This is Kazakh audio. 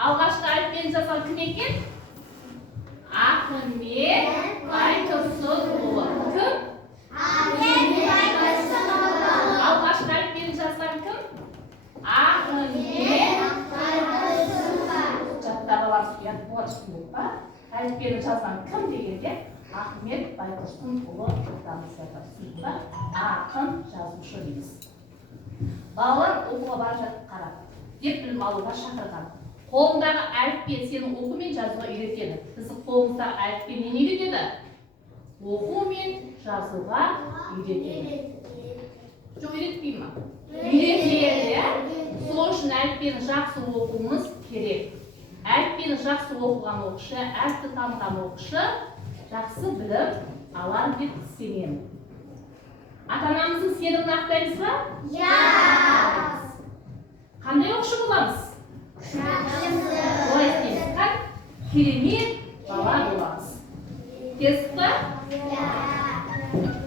Алғашқы әліппені жазған кім екен? Ахмет Байтұрсынұлы. Кім? Ахмет Байтұрсынұлы. Алғашқы әліппені жазған кім? Ахмет Байтұрсынұлы. Жаттағылар ұят болады түсінбек па? Әліппені жазған кім дегенде Ахмет Байтұрсынұлы жаттағымыз түсінбек па? Ақын жазушы дейміз. Балалар оқуға бара жатып қарап, деп білім алуға шақырған. Қолындағы әліппе сені оқу мен жазуға үйретеді. Біздің қолымыздағы әліппе нені үйретеді? Оқу мен жазуға үйретеді. Жоқ, үйретпей ма? Үйретеді. Сол үшін әліппені жақсы оқуымыз керек. Әліппені жақсы оқыған оқушы, әріпті таныған оқушы жақсы білім алар деп сенемін. Ата-анамыздың сенімін ақтаймыз ба? Иә. Қандай оқушы боламыз? Олай істейміз. Керемет бала боламыз. Келістік па? Иә.